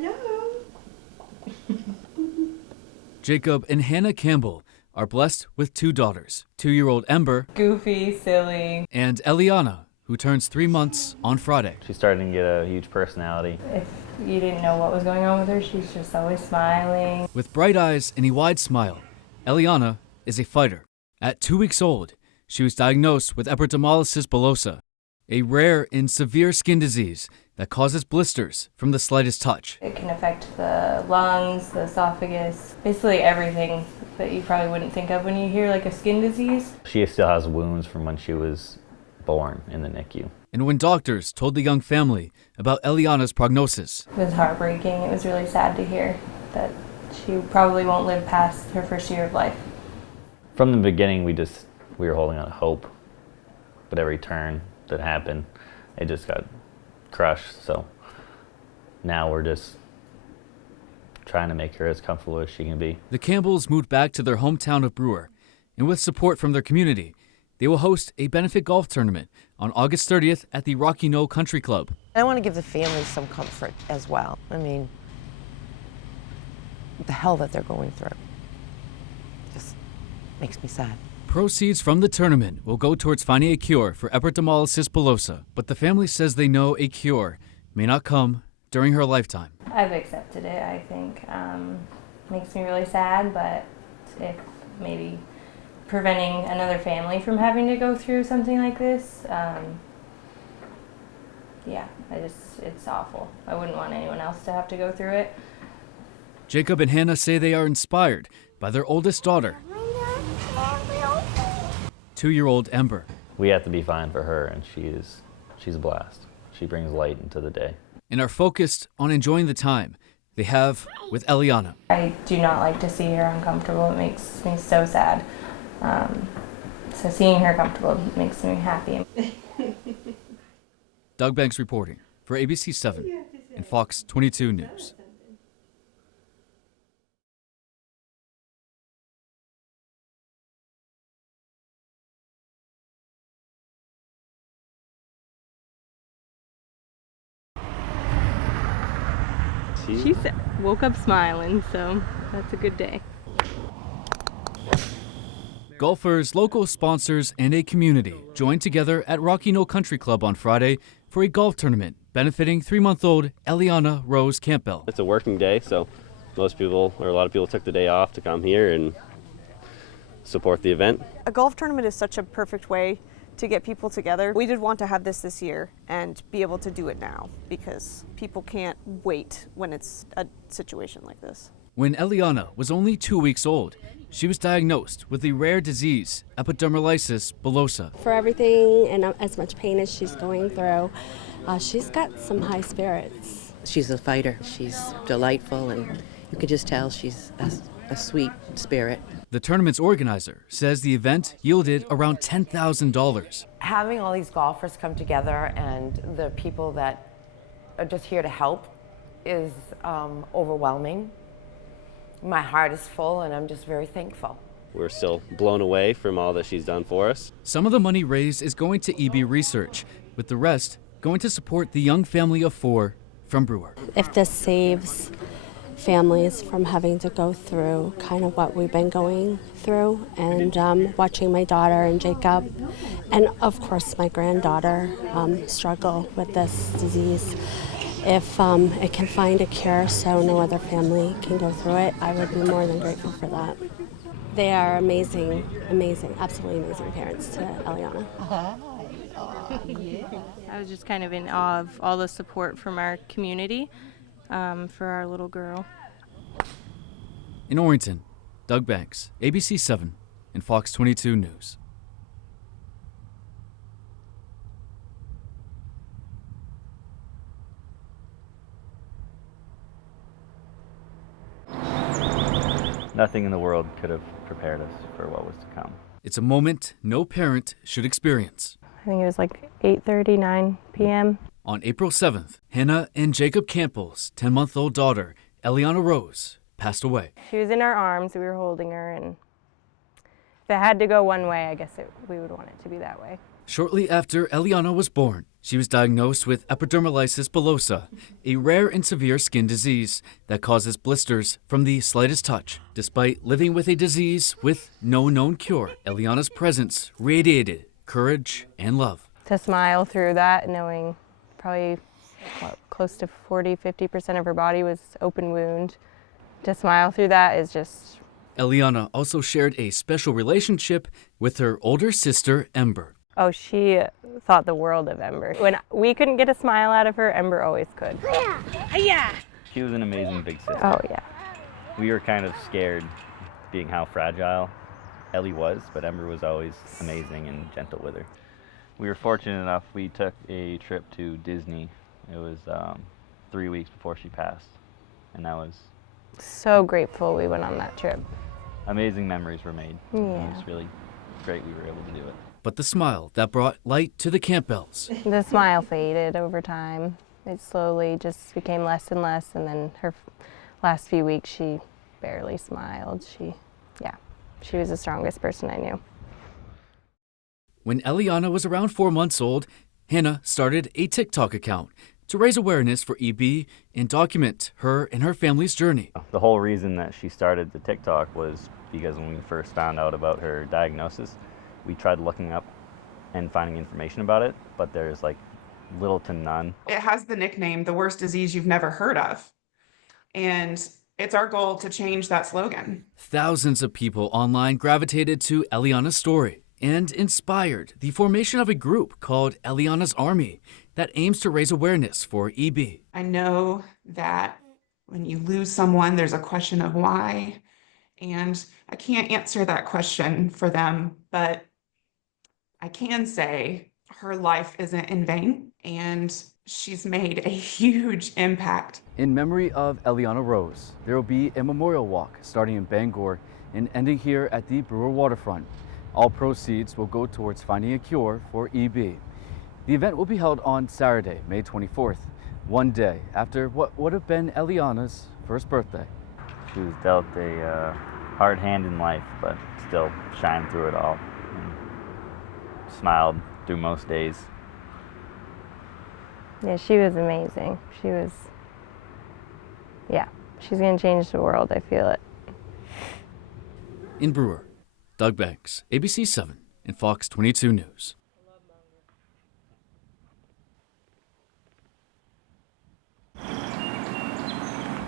Hello. Jacob and Hannah Campbell are blessed with 2 daughters, 2-year-old Ember, Goofy, silly. and Elliana, who turns 3 months on Friday. She's starting to get a huge personality. If you didn't know what was going on with her, she's just always smiling. With bright eyes and a wide smile, Elliana is a fighter. At 2 weeks old, she was diagnosed with epidermolysis bullosa, a rare and severe skin disease that causes blisters from the slightest touch. It can affect the lungs, the esophagus, basically everything that you probably wouldn't think of when you hear like a skin disease. She still has wounds from when she was born in the NICU. And when doctors told the young family about Eliana's prognosis, It was heartbreaking. It was really sad to hear that she probably won't live past her first year of life. From the beginning, we were holding out hope, but every turn that happened, it just got crushed. So now we're just trying to make her as comfortable as she can be. the Campbells moved back to their hometown of Brewer, and with support from their community, they will host a benefit golf tournament on August 30th at the Rocky Knoll Country Club. I want to give the families some comfort as well. I mean, the hell that they're going through just makes me sad. Proceeds from the tournament will go towards finding a cure for epidermolysis bullosa, but the family says they know a cure may not come during her lifetime. I've accepted it, I think. Makes me really sad, but if maybe preventing another family from having to go through something like this, it's awful. I wouldn't want anyone else to have to go through it. Jacob and Hannah say they are inspired by their oldest daughter, 2-year-old Ember. We have to be fine for her, and she's a blast. She brings light into the day. And are focused on enjoying the time they have with Elliana. I do not like to see her uncomfortable. It makes me so sad. So seeing her comfortable makes me happy. Doug Banks reporting for ABC 7 and Fox 22 News. She woke up smiling, so that's a good day. Golfers, local sponsors, and a community joined together at Rocky Knoll Country Club on Friday for a golf tournament benefiting 3-month-old Elliana Rose Campbell. It's a working day, so most people, or a lot of people, took the day off to come here and support the event. A golf tournament is such a perfect way to get people together. We did want to have this year and be able to do it now because people can't wait when it's a situation like this. When Elliana was only 2 weeks old, she was diagnosed with the rare disease, epidermolysis bullosa. For everything and as much pain as she's going through, she's got some high spirits. She's a fighter. She's delightful, and you can just tell she's a sweet spirit. The tournament's organizer says the event yielded around $10,000. Having all these golfers come together and the people that are just here to help is overwhelming. My heart is full, and I'm just very thankful. We're still blown away from all that she's done for us. Some of the money raised is going to EB research, with the rest going to support the young family of 4 from Brewer. If this saves families from having to go through kind of what we've been going through, and watching my daughter and Jacob, and of course my granddaughter struggle with this disease. If it can find a cure so no other family can go through it, I would be more than grateful for that. They are amazing, absolutely amazing parents to Elliana. I was just kind of in awe of all the support from our community for our little girl. In Orrington, Doug Banks, ABC 7 and Fox 22 News. Nothing in the world could have prepared us for what was to come. It's a moment no parent should experience. I think it was like 8:30, 9 p.m. On April 7th, Hannah and Jacob Campbell's 10-month-old daughter, Elliana Rose, passed away. She was in our arms, we were holding her, and if it had to go one way, I guess we would want it to be that way. Shortly after Elliana was born, she was diagnosed with epidermolysis bullosa, a rare and severe skin disease that causes blisters from the slightest touch. Despite living with a disease with no known cure, Elliana's presence radiated courage and love. To smile through that, knowing probably close to 40-50% of her body was open wound, to smile through that is just... Elliana also shared a special relationship with her older sister, Ember. Oh, she thought the world of Ember. When we couldn't get a smile out of her, Ember always could. She was an amazing big sister. Oh, yeah. We were kind of scared, being how fragile Ellie was, but Ember was always amazing and gentle with her. We were fortunate enough, we took a trip to Disney. It was 3 weeks before she passed, and that was... So grateful we went on that trip. Amazing memories were made. Yeah. It was really great we were able to do it. But the smile that brought light to the Campbells. The smile faded over time. It slowly just became less and less, and then her last few weeks she barely smiled. She was the strongest person I knew. When Elliana was around 4 months old, Hannah started a TikTok account to raise awareness for EB and document her and her family's journey. The whole reason that she started the TikTok was because when we first found out about her diagnosis, we tried looking up and finding information about it, but there's like little to none. It has the nickname, the worst disease you've never heard of. And it's our goal to change that slogan. Thousands of people online gravitated to Elliana's story and inspired the formation of a group called Elliana's Army that aims to raise awareness for EB. I know that when you lose someone, there's a question of why. And I can't answer that question for them, but I can say her life isn't in vain, and she's made a huge impact. In memory of Elliana Rose, there will be a memorial walk starting in Bangor and ending here at the Brewer waterfront. All proceeds will go towards finding a cure for EB. The event will be held on Saturday, May 24th, one day after what would have been Elliana's first birthday. She was dealt a hard hand in life, but still shined through it all. And smiled through most days. Yeah, she was amazing. She's gonna change the world, I feel it. In Brewer, Doug Banks, ABC 7 and Fox 22 News.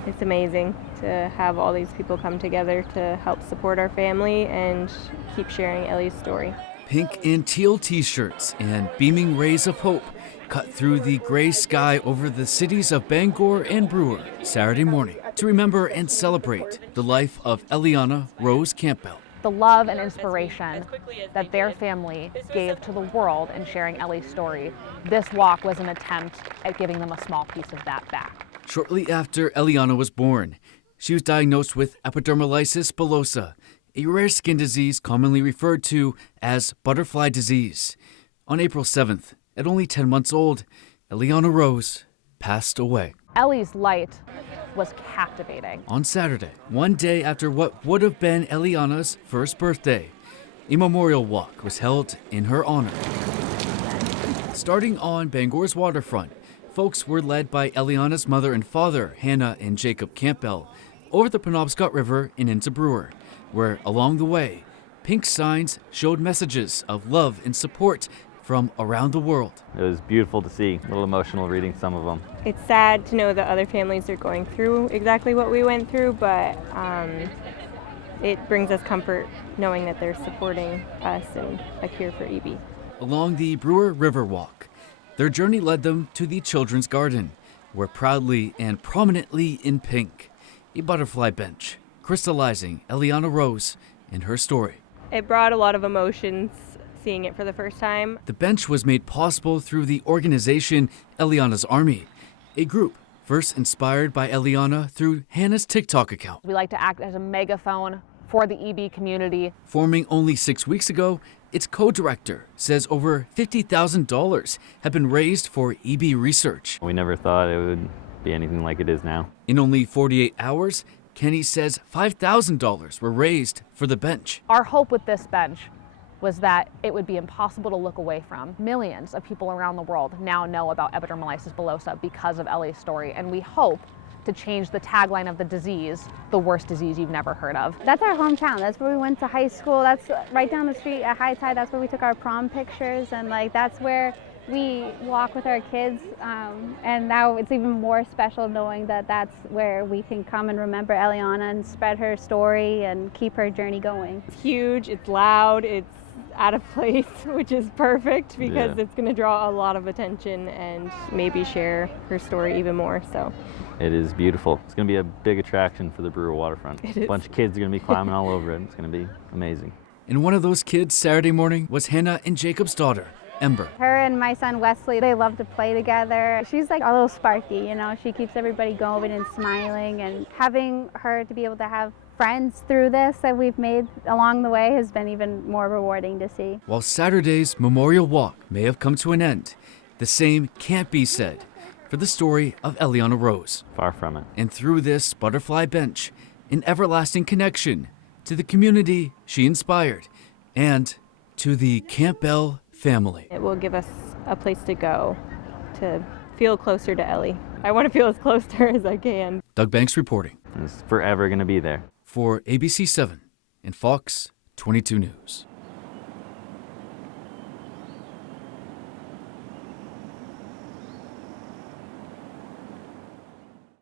It's amazing to have all these people come together to help support our family and keep sharing Ellie's story. Pink and teal t-shirts and beaming rays of hope cut through the gray sky over the cities of Bangor and Brewer Saturday morning to remember and celebrate the life of Elliana Rose Campbell. The love and inspiration that their family gave to the world in sharing Ellie's story, this walk was an attempt at giving them a small piece of that back. Shortly after Elliana was born, she was diagnosed with epidermolysis bullosa, a rare skin disease commonly referred to as butterfly disease. On April 7th, at only 10 months old, Elliana Rose passed away. Ellie's light was captivating. On Saturday, one day after what would have been Elliana's first birthday, a memorial walk was held in her honor. Starting on Bangor's waterfront, folks were led by Elliana's mother and father, Hannah and Jacob Campbell, over the Penobscot River and into Brewer, where along the way, pink signs showed messages of love and support from around the world. It was beautiful to see, a little emotional reading some of them. It's sad to know that other families are going through exactly what we went through, but it brings us comfort knowing that they're supporting us and a cure for EB. Along the Brewer River Walk, their journey led them to the Children's Garden, where proudly and prominently in pink, a butterfly bench, crystallizing Elliana Rose and her story. It brought a lot of emotions seeing it for the first time. The bench was made possible through the organization Elliana's Army, a group first inspired by Elliana through Hannah's TikTok account. We like to act as a megaphone for the EB community. Forming only 6 weeks ago, its co-director says over $50,000 have been raised for EB research. We never thought it would be anything like it is now. In only 48 hours, Kenny says $5,000 were raised for the bench. Our hope with this bench was that it would be impossible to look away from. Millions of people around the world now know about epidermolysis bullosa because of Ellie's story, and we hope to change the tagline of the disease, the worst disease you've never heard of. That's our hometown. That's where we went to high school. That's right down the street at High Tide. That's where we took our prom pictures, and like that's where we walk with our kids. And now it's even more special knowing that that's where we can come and remember Elliana and spread her story and keep her journey going. It's huge, it's loud, it's out of place, which is perfect because it's going to draw a lot of attention and maybe share her story even more. So it is beautiful. It's going to be a big attraction for the Brewer waterfront. A bunch of kids are going to be climbing all over it. It's going to be amazing. And one of those kids Saturday morning was Hannah and Jacob's daughter, Ember. Her and my son Wesley, they love to play together. She's like a little Sparky, you know, she keeps everybody going and smiling, and having her to be able to have friends through this that we've made along the way has been even more rewarding to see. While Saturday's Memorial Walk may have come to an end, the same can't be said for the story of Elliana Rose. Far from it. And through this butterfly bench, an everlasting connection to the community she inspired and to the Campbell family. it will give us a place to go to feel closer to Ellie. I want to feel as close to her as I can. Doug Banks reporting. It's forever going to be there. For ABC 7 and Fox 22 News.